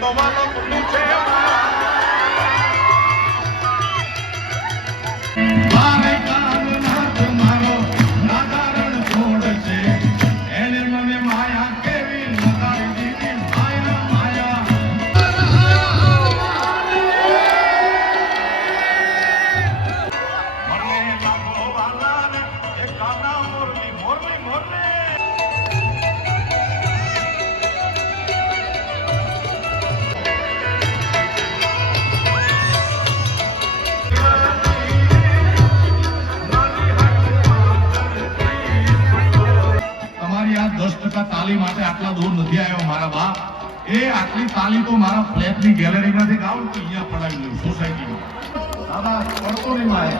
તો આટલી તાલી તો મારા ફ્લેટની ગેલેરીમાંથી ગાઉં તો અહીંયા પડાવી લઉં સોસાયટીમાં. દાદા પડતો નહીં મારે.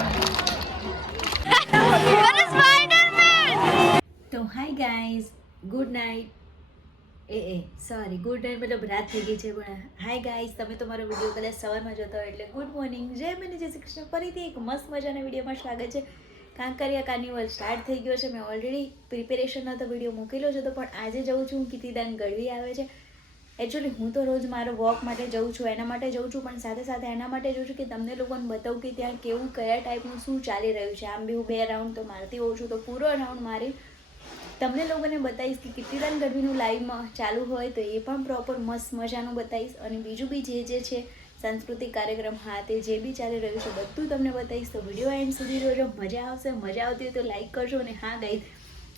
તો હાય ગાઈઝ ગુડ નાઇટ એ એ સોરી ગુડ નાઇટ મતલબ રાત થઈ ગઈ છે પણ હાય ગાઈઝ તમે તમારો વીડિયો કદાચ સવારમાં જોતા હોય એટલે ગુડ મોર્નિંગ. જય મને જય શ્રી કૃષ્ણ. ફરીથી એક મસ્ત મજાના વિડીયોમાં સ્વાગત છે. કાંકરિયા કાર્નિવલ સ્ટાર્ટ થઈ ગયો છે. મેં ઓલરેડી પ્રિપેરેશનનો તો વીડિયો મૂકેલો છે તો પણ આજે જઉં છું કીર્તિદાન ગઢવી આવે છે. એકચ્યુઅલી હું તો રોજ મારો વોક માટે જઉં છું, એના માટે જઉં છું, પણ સાથે સાથે એના માટે જઉં છું કે તમને લોકોને બતાવું કે ત્યાં કેવું, કયા ટાઈપનું શું ચાલી રહ્યું છે. આમ બી હું બે રાઉન્ડ તો મારતી હોઉં છું, તો પૂરો રાઉન્ડ મારી તમને લોકોને બતાવીશ કે કીર્તિદાન ગઢવીનું લાઈવમાં ચાલુ હોય તો એ પણ પ્રોપર મસ્ત મજાનું બતાવીશ. અને બીજું બી જે જે છે, સાંસ્કૃતિક કાર્યક્રમ, હા, તે જે બી ચાલી રહ્યું છે, બધું તમને બતાવીશ. તો વીડિયો એન્ડ સુધી જોજો, મજા આવશે. મજા આવતી હોય તો લાઈક કરજો અને હા ગાઈ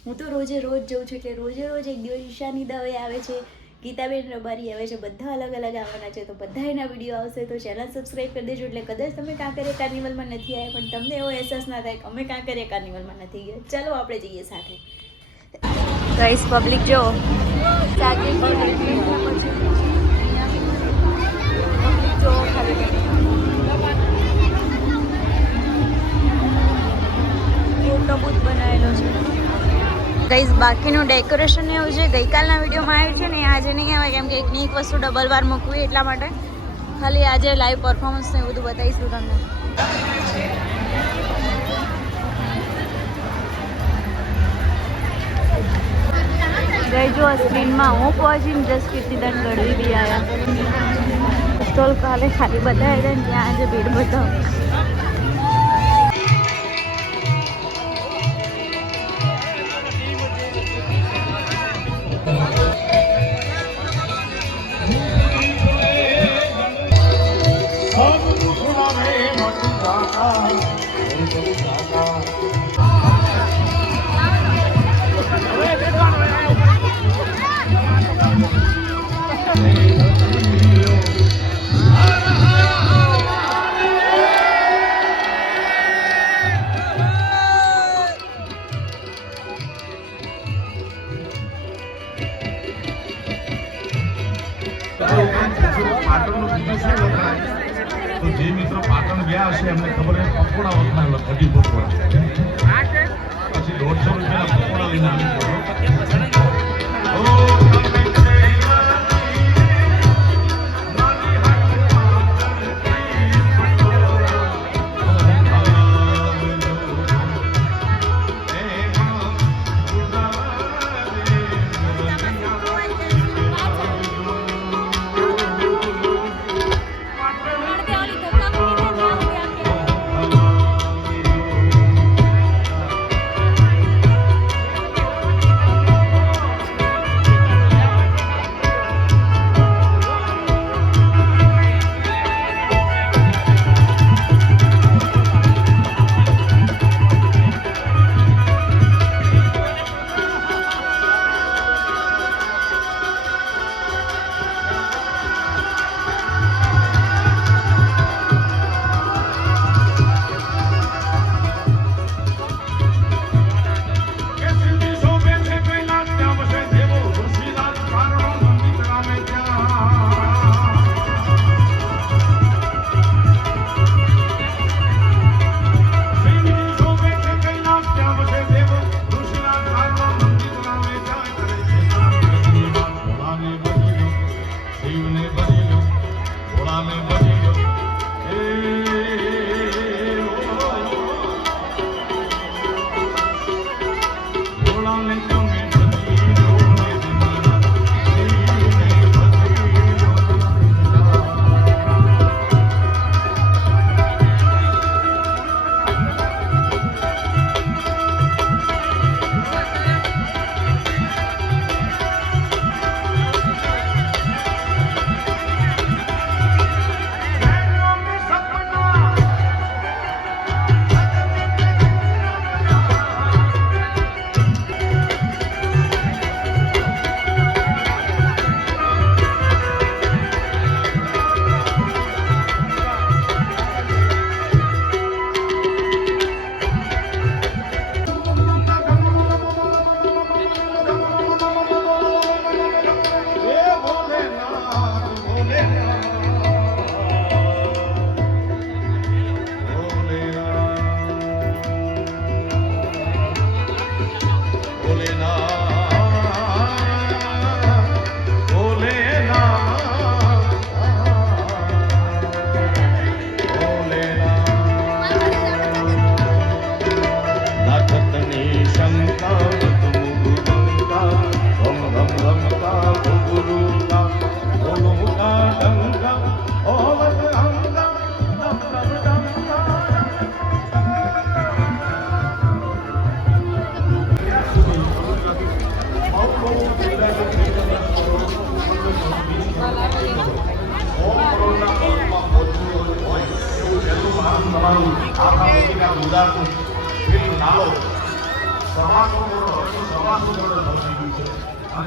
હું તો રોજે રોજ જઉં છું, એટલે રોજે રોજ એક દિવસ ઈશાની દવે આવે છે. ગીતાબેન રબારી આવે છે બધા અલગ અલગ આવવાના છે, તો બધા એના વીડિયો આવશે, તો ચેનલ સબસ્ક્રાઈબ કરી દેજો, એટલે કદાચ તમે કાંકરિયા કાર્નિવલમાં નથી આવ્યા, પણ તમને એવો અહેસાસ ના થાય કે અમે કાંકરિયા કાર્નિવલમાં નથી ગયા. ચાલો આપણે જઈએ સાથે. ગાઈસ પબ્લિક જો. ગાઈસ, બાકીનું ડેકોરેશન એવું છે ગઈકાલના વિડીયોમાં આવ્યું છે ને આજે નહીં આવે, કેમ કે એકની એક વસ્તુ ડબલ વાર મૂકવી એટલા માટે. ખાલી આજે લાઈવ પરફોર્મન્સ ને એવું બધું બતાવીશું તમને. ગઈ જો સ્ક્રીનમાં હું પહોંચીને જસ કીર્તિદાન ગઢવી બી આવ્યા સ્ટોલ કાલે ખાલી બતાવ્યા ત્યાં આજે ભીડ બતાવ Amém.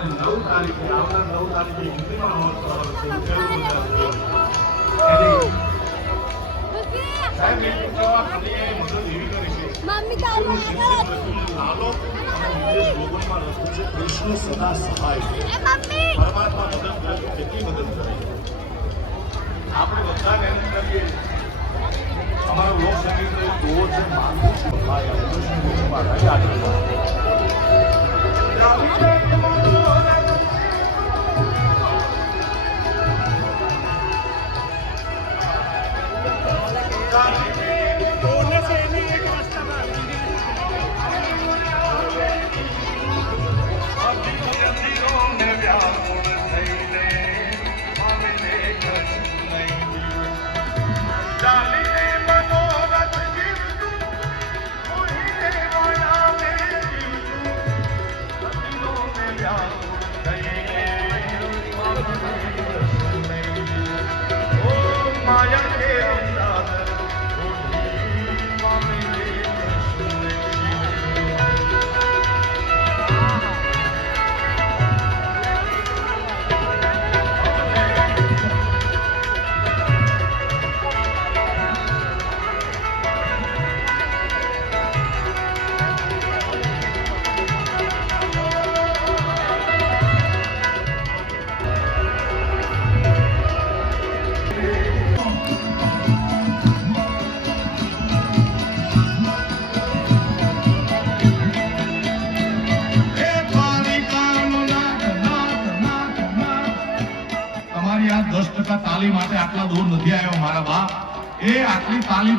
અને નવ તારીખે આવનાર નવ તારીખે હિન્દીનો મહોત્સવ મમ્મી પરમાત્મા આપણે બધા મહેનત કરીએ અમારું લોક એક દોર છે માનવું છે ભાઈ આ કૃષ્ણ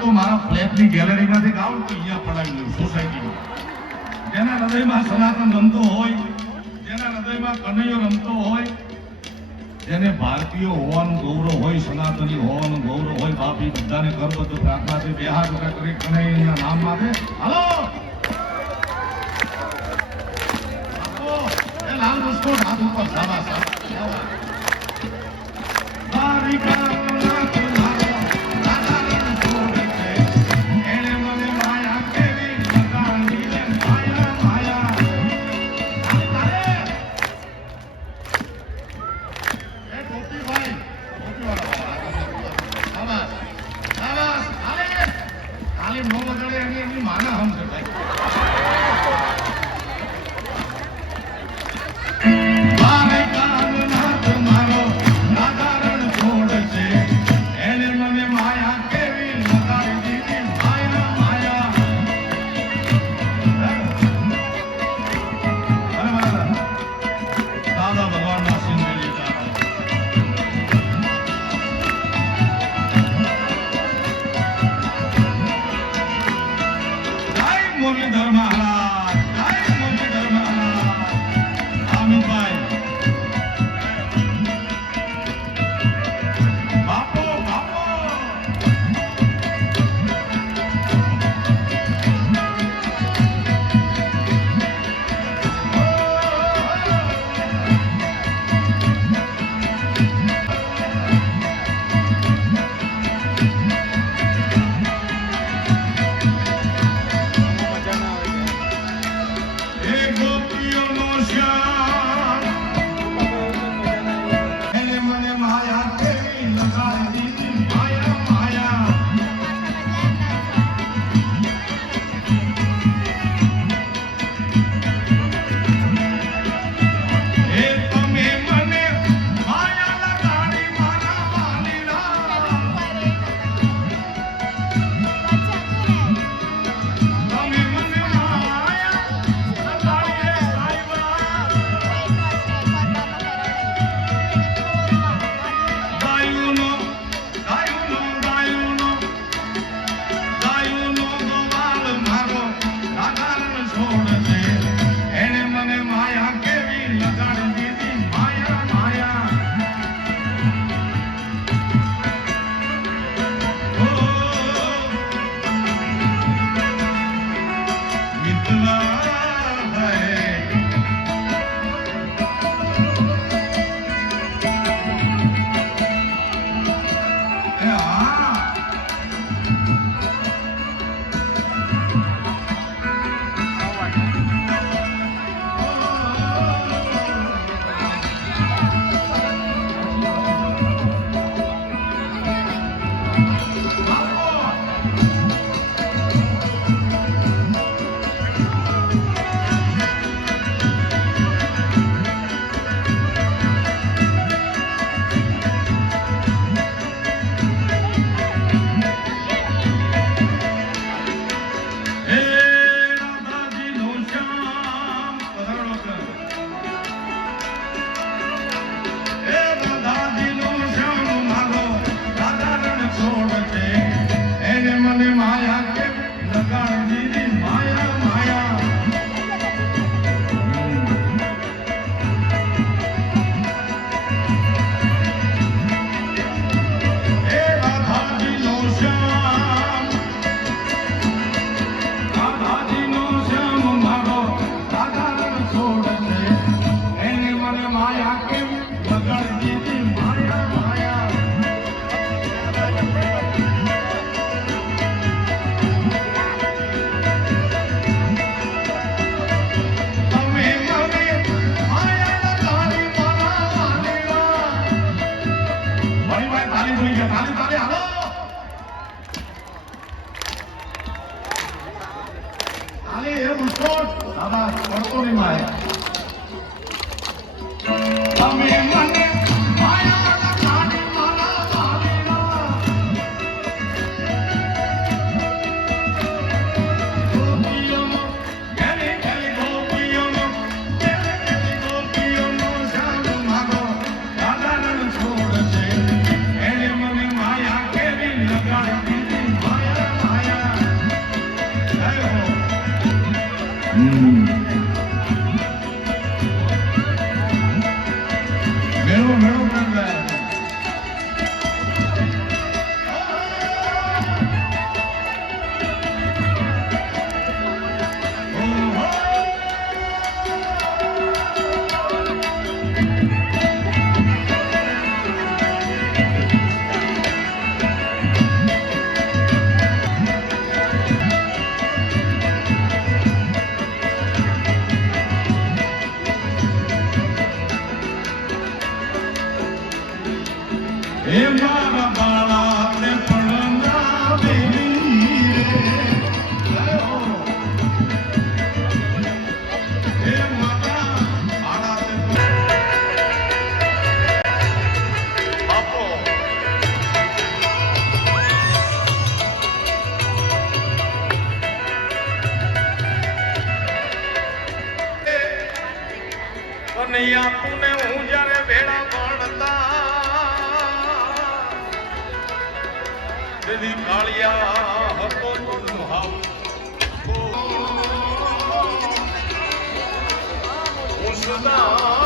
તો મારા ફ્લેટની ગેલેરીમાંથી ગાઉં તો અહીંયા પડાવી લઉં સોસાયટીમાં. જેના હૃદયમાં સનાતન રમતો હોય, જેના હૃદયમાં કનૈયો રમતો હોય, જેને ભારતીય હોવાનું ગૌરવ હોય, સનાતની હોવાનું ગૌરવ હોય, બાપી બધાને કરબદ્ધ પ્રાર્થના છે બે હાથ ઊભા કરી કનૈયાના નામ માટે. હાલો! લાલ મુસ્કો હાથ ઉપર સાવા સાવા Yeah. હે now.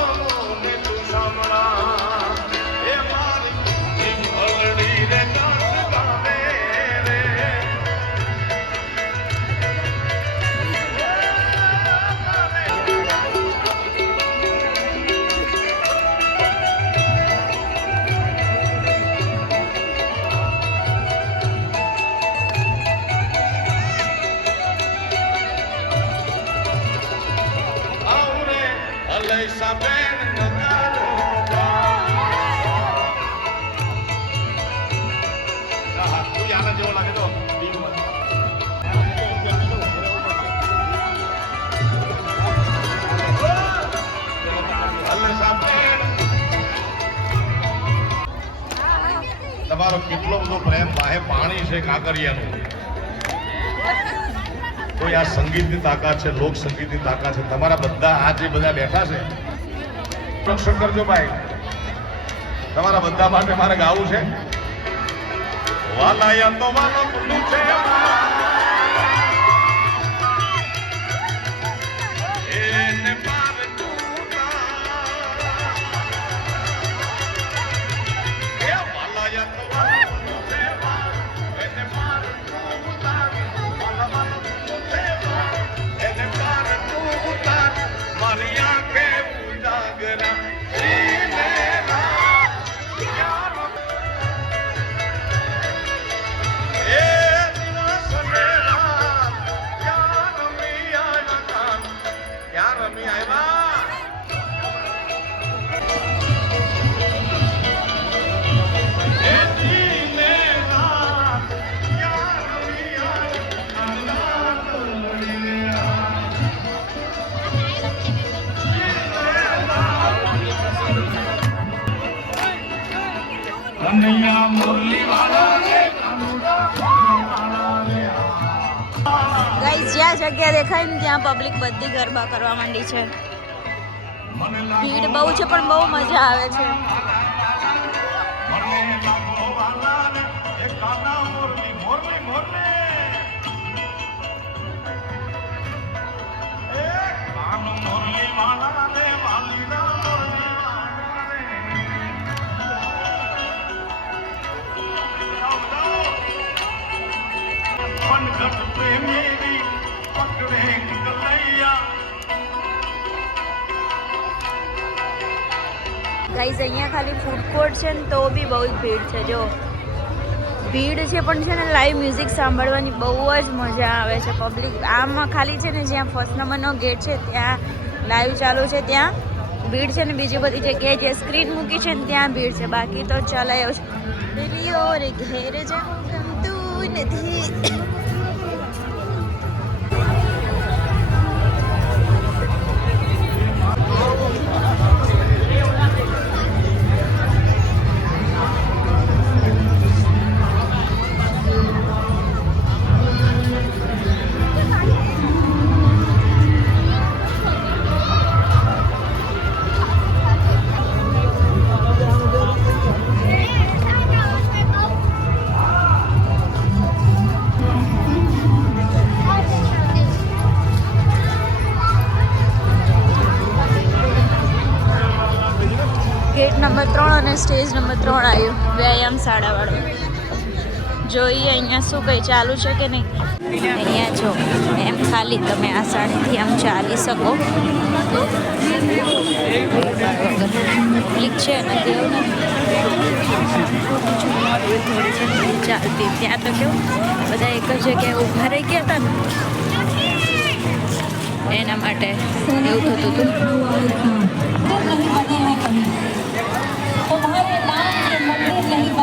તમારો કેટલો બધો પ્રેમ બાહે પાણી છે કાંકરિયાનું. કોઈ આ સંગીતની તાકાત છે, લોક સંગીતની તાકાત છે, તમારા બધા આ જે બધા બેઠા છે, રક્ષણ કરજો ભાઈ. તમારા બધા માટે મારે ગાવું છે. વાલાયા તો વાલો છે ગાઈસ જ્યાં જગ્યા દેખાય ને ત્યાં પબ્લિક બધી ગરબા કરવા માંડી છે. ભીડ બહુ છે, પણ બહુ મજા આવે છે. ગાઈસ અહીંયા ખાલી ફૂડ કોર્ટ છે ને તો બી બહુ જ ભીડ છે, જો. ભીડ છે પણ છે ને લાઈવ મ્યુઝિક સાંભળવાની બહુ જ મજા આવે છે. પબ્લિક આમ ખાલી છે ને, જ્યાં ફર્સ્ટ નંબરનો ગેટ છે, ત્યાં લાઈવ ચાલુ છે, ત્યાં ભીડ છે ને, બીજી બધી જગ્યાએ જે સ્ક્રીન મૂકી છે ને, ત્યાં ભીડ છે. બાકી તો ચલાયો છે ઘેર જવું ગમતું નથી. અને સ્ટેજ નંબર ત્રણ આવ્યું, વ્યાયામ શાળાવાળું. જોઈએ અહીંયા શું કંઈ ચાલુ છે કે નહીં. અહીંયા જો, એમ ખાલી તમે આ સાડીથી આમ ચાલી શકો. ક્લિક છે અને દેવ ચાલતી. ત્યાં તો કેવું, બધા એક જ જગ્યાએ ઊભા રહી ગયા હતા ને. એના માટે એવું થતું હતું.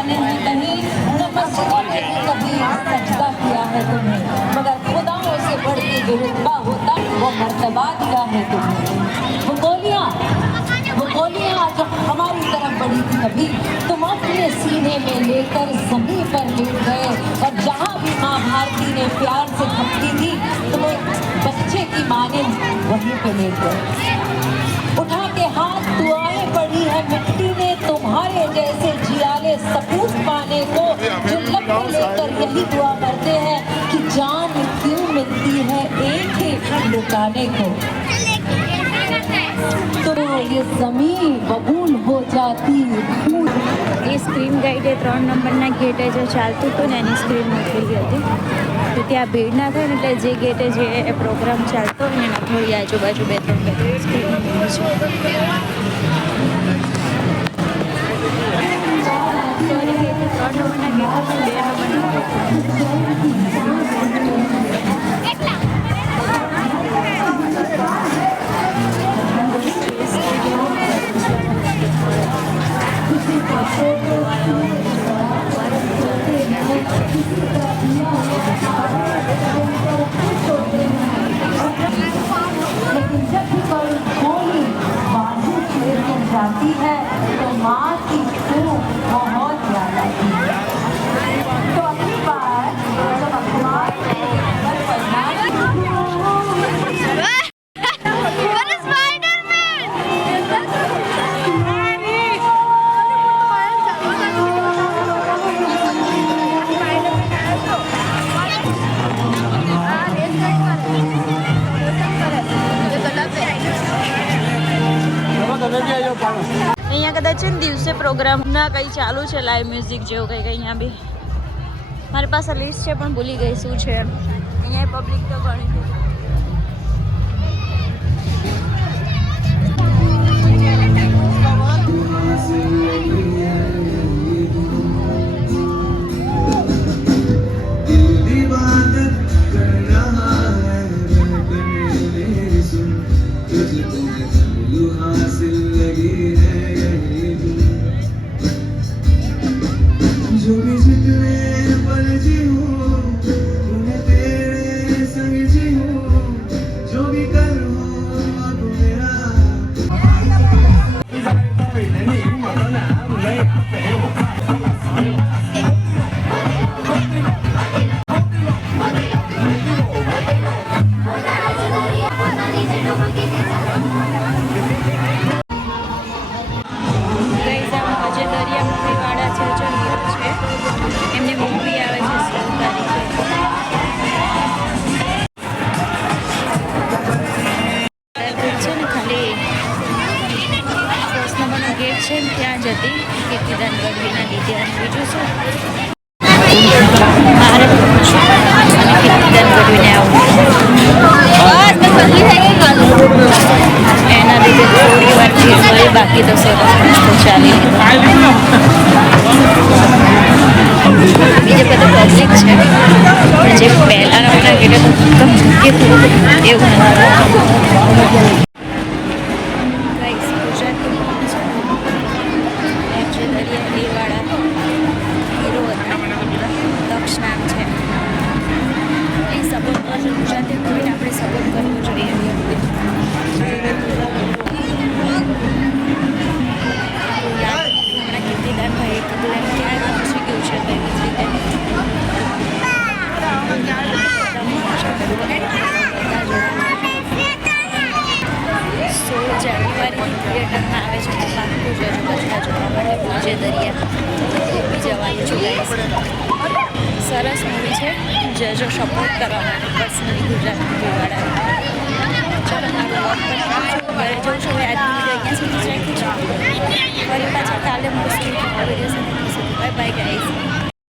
नहीं बने हैं कहीं न मस्जिदों में कभी सजदा किया है तुमने मगर खुदाओं से बढ़ जो रुतबा होता वो मर्तबा दिया है तुमने वो गोलियाँ वो गोलियाँ जब हमारी तरफ़ बढ़ी थी कभी तुम अपने सीने में लेकर ज़मीन पर लेट गए। और जहाँ भी माँ भारती ने प्यार से थपकी थी तुम एक बच्चे की माने वहीं पे लेट गए। उठा के हाथ दुआएं पड़ी है मिट्टी ने तुम्हारे जैसे जियाले सपूत पाने को जो लब पे लेकर यही दुआ करते हैं कि जान क्यों मिलती है एक ही लुटाने को तो ये जमीन बबूल हो जाती फूल એ સ્ક્રીન ગાઈડે ત્રણ નંબરના ગેટે જે ચાલતું હતું ને એની સ્ક્રીન મૂકેલી હતી તો ત્યાં ભીડ ના થાય ને એટલે જે ગેટે જે પ્રોગ્રામ ચાલતો હોય ને એના થોડી આજુબાજુ બે ત્રણ બે ત્રણ સ્ક્રીન છે जाती है। तो माँ की खूब बहुत याद आती ના કંઈ ચાલુ છે લાઈવ મ્યુઝિક જેવું કંઈક અહીંયા બી? મારી પાસે લિસ્ટ છે પણ ભૂલી ગઈ શું છે. અહીંયા પબ્લિક તો ઘણી. Thank you.